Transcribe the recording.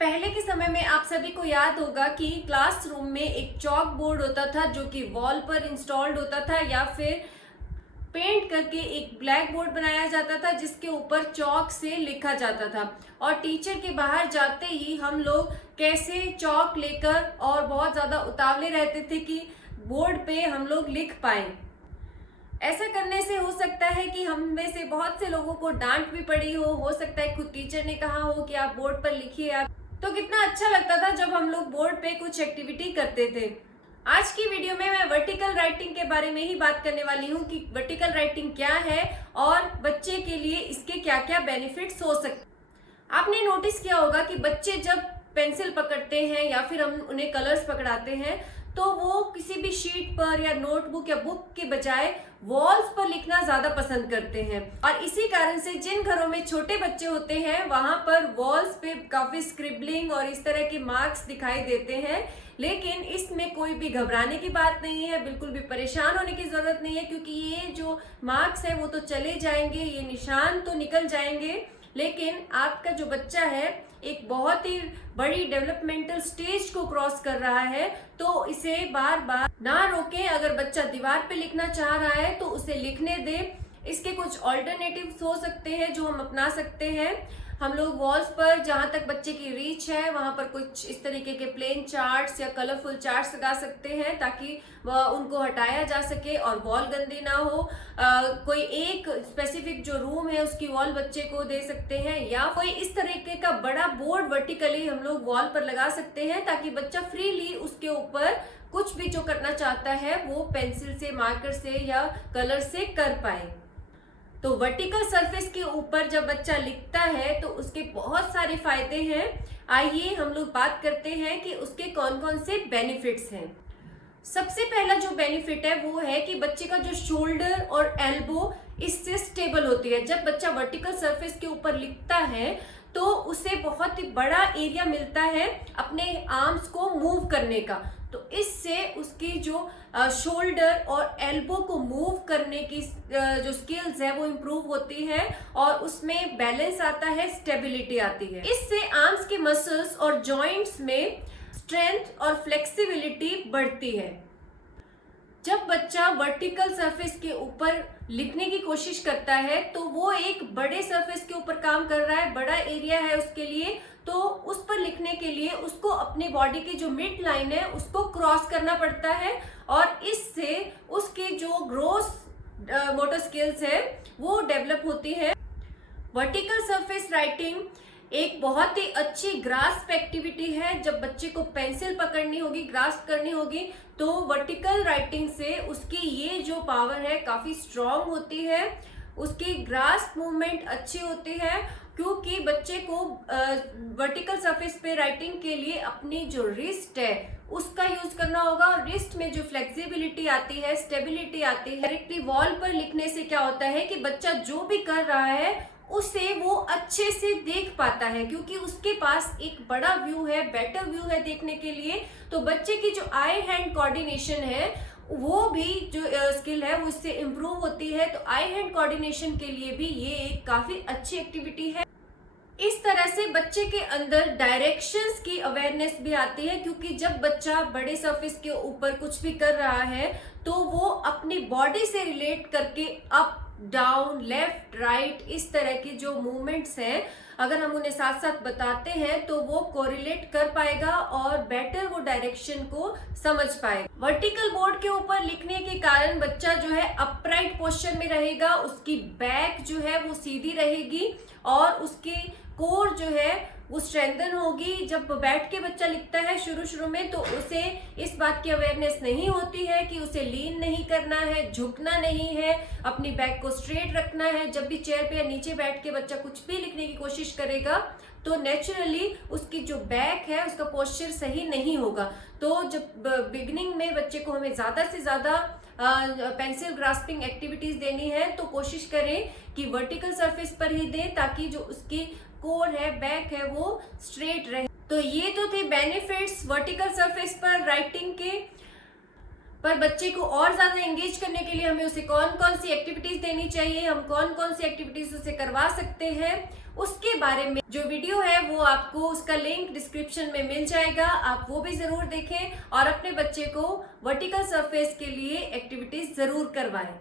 पहले के समय में आप सभी को याद होगा कि क्लासरूम में एक चॉक बोर्ड होता था जो कि वॉल पर इंस्टॉल्ड होता था या फिर पेंट करके एक ब्लैक बोर्ड बनाया जाता था जिसके ऊपर चॉक से लिखा जाता था। और टीचर के बाहर जाते ही हम लोग कैसे चॉक लेकर और बहुत ज्यादा उतावले रहते थे कि बोर्ड पे हम लोग लिख पाए। ऐसा करने से हो सकता है कि हम में से बहुत से लोगों को डांट भी पड़ी हो सकता है खुद टीचर ने कहा हो कि आप बोर्ड पर लिखिए। आप तो कितना अच्छा लगता था जब हम लोग बोर्ड पे कुछ एक्टिविटी करते थे। आज की वीडियो में मैं वर्टिकल राइटिंग के बारे में ही बात करने वाली हूँ कि वर्टिकल राइटिंग क्या है और बच्चे के लिए इसके क्या क्या बेनिफिट्स हो सकते। आपने नोटिस किया होगा कि बच्चे जब पेंसिल पकड़ते हैं या फिर हम उन्हें कलर्स पकड़ाते हैं तो वो किसी भी शीट पर या नोटबुक या बुक के बजाय वॉल्स पर लिखना ज्यादा पसंद करते हैं। और इसी कारण से जिन घरों में छोटे बच्चे होते हैं वहां पर वॉल्स पे काफी स्क्रिबलिंग और इस तरह के मार्क्स दिखाई देते हैं। लेकिन इसमें कोई भी घबराने की बात नहीं है, बिल्कुल भी परेशान होने की जरूरत नहीं है, क्योंकि ये जो मार्क्स है वो तो चले जाएंगे, ये निशान तो निकल जाएंगे। लेकिन आपका जो बच्चा है एक बहुत ही बड़ी डेवलपमेंटल स्टेज को क्रॉस कर रहा है, तो इसे बार बार ना रोकें। अगर बच्चा दीवार पे लिखना चाह रहा है तो उसे लिखने दें। इसके कुछ ऑल्टरनेटिव्स हो सकते हैं जो हम अपना सकते हैं। हम लोग वॉल्स पर जहां तक बच्चे की रीच है वहां पर कुछ इस तरीके के प्लेन चार्ट्स या कलरफुल चार्ट्स लगा सकते हैं ताकि उनको हटाया जा सके और वॉल गंदी ना हो। कोई एक स्पेसिफिक जो रूम है उसकी वॉल बच्चे को दे सकते हैं, या कोई इस तरीके का बड़ा बोर्ड वर्टिकली हम लोग वॉल पर लगा सकते हैं ताकि बच्चा फ्रीली उसके ऊपर कुछ भी जो करना चाहता है वो पेंसिल से, मार्कर से या कलर से कर पाए। तो वर्टिकल सरफेस के ऊपर जब बच्चा लिखता है तो उसके बहुत सारे फायदे हैं। आइए हम लोग बात करते हैं कि उसके कौन कौन से बेनिफिट्स हैं। सबसे पहला जो बेनिफिट है वो है कि बच्चे का जो शोल्डर और एल्बो इससे स्टेबल होती है। जब बच्चा वर्टिकल सरफेस के ऊपर लिखता है तो उसे बहुत ही बड़ा एरिया मिलता है अपने आर्म्स को मूव करने का। तो इससे उसकी जो शोल्डर और एल्बो को मूव करने की जो स्किल्स है वो इम्प्रूव होती है और उसमें बैलेंस आता है, स्टेबिलिटी आती है। इससे आर्म्स के मसल्स और जॉइंट्स में स्ट्रेंथ और फ्लेक्सिबिलिटी बढ़ती है। जब बच्चा वर्टिकल सरफेस के ऊपर लिखने की कोशिश करता है तो वो एक बड़े सरफेस के ऊपर काम कर रहा है, बड़ा एरिया है उसके लिए, तो उस पर लिखने के लिए उसको अपनी बॉडी की जो मिड लाइन है उसको क्रॉस करना पड़ता है और इससे उसके जो ग्रोस मोटर स्किल्स है वो डेवलप होती है। वर्टिकल सरफेस राइटिंग एक बहुत ही अच्छी ग्रास्प एक्टिविटी है। जब बच्चे को पेंसिल पकड़नी होगी, ग्रास्प करनी होगी, तो वर्टिकल राइटिंग से उसकी ये जो पावर है काफी स्ट्रांग होती है, उसकी ग्रास्प मूवमेंट अच्छी होती है, क्योंकि बच्चे को वर्टिकल सरफेस पे राइटिंग के लिए अपनी जो रिस्ट है उसका यूज करना होगा। और रिस्ट में जो फ्लेक्सिबिलिटी आती है, स्टेबिलिटी आती है। डायरेक्टली वॉल पर लिखने से क्या होता है कि बच्चा जो भी कर रहा है उसे वो अच्छे से देख पाता है, क्योंकि उसके पास एक बड़ा व्यू है, बेटर व्यू है देखने के लिए। तो बच्चे की जो आई हैंड कोऑर्डिनेशन है वो भी जो स्किल है वो इससे इम्प्रूव होती है। तो आई हैंड कोऑर्डिनेशन के लिए भी ये एक काफी अच्छी एक्टिविटी है। इस तरह से बच्चे के अंदर डायरेक्शंस की अवेयरनेस भी आती है, क्योंकि जब बच्चा बड़े सरफेस के ऊपर कुछ भी कर रहा है तो वो अपनी बॉडी से रिलेट करके अप, डाउन, लेफ्ट, राइट, इस तरह की जो मूवमेंट्स हैं अगर हम उन्हें साथ साथ बताते हैं तो वो कोरिलेट कर पाएगा और बेटर वो डायरेक्शन को समझ पाएगा। वर्टिकल बोर्ड के ऊपर लिखने के कारण बच्चा जो है अपराइट पोस्चर में रहेगा, उसकी बैक जो है वो सीधी रहेगी और उसकी कोर जो है वो स्ट्रेंथन होगी। जब बैठ के बच्चा लिखता है शुरू में तो उसे इस बात की अवेयरनेस नहीं होती है कि उसे लीन नहीं करना है, झुकना नहीं है, अपनी बैक को स्ट्रेट रखना है। जब भी चेयर पे या नीचे बैठ के बच्चा कुछ भी लिखने की कोशिश करेगा तो नेचुरली उसकी जो बैक है उसका पोस्चर सही नहीं होगा। तो जब बिगिनिंग में बच्चे को हमें ज्यादा से ज्यादा पेंसिल ग्रास्पिंग एक्टिविटीज देनी है तो कोशिश करें कि वर्टिकल सरफेस पर ही दें ताकि जो उसकी कोर है, बैक है, वो स्ट्रेट रहे। तो ये तो थे बेनिफिट्स वर्टिकल सरफेस पर राइटिंग के। पर बच्चे को और ज्यादा एंगेज करने के लिए हमें उसे कौन कौन सी एक्टिविटीज देनी चाहिए, हम कौन कौन सी एक्टिविटीज उसे करवा सकते हैं, उसके बारे में जो वीडियो है वो आपको उसका लिंक डिस्क्रिप्शन में मिल जाएगा। आप वो भी जरूर देखें और अपने बच्चे को वर्टिकल सरफेस के लिए एक्टिविटीज जरूर करवाएं।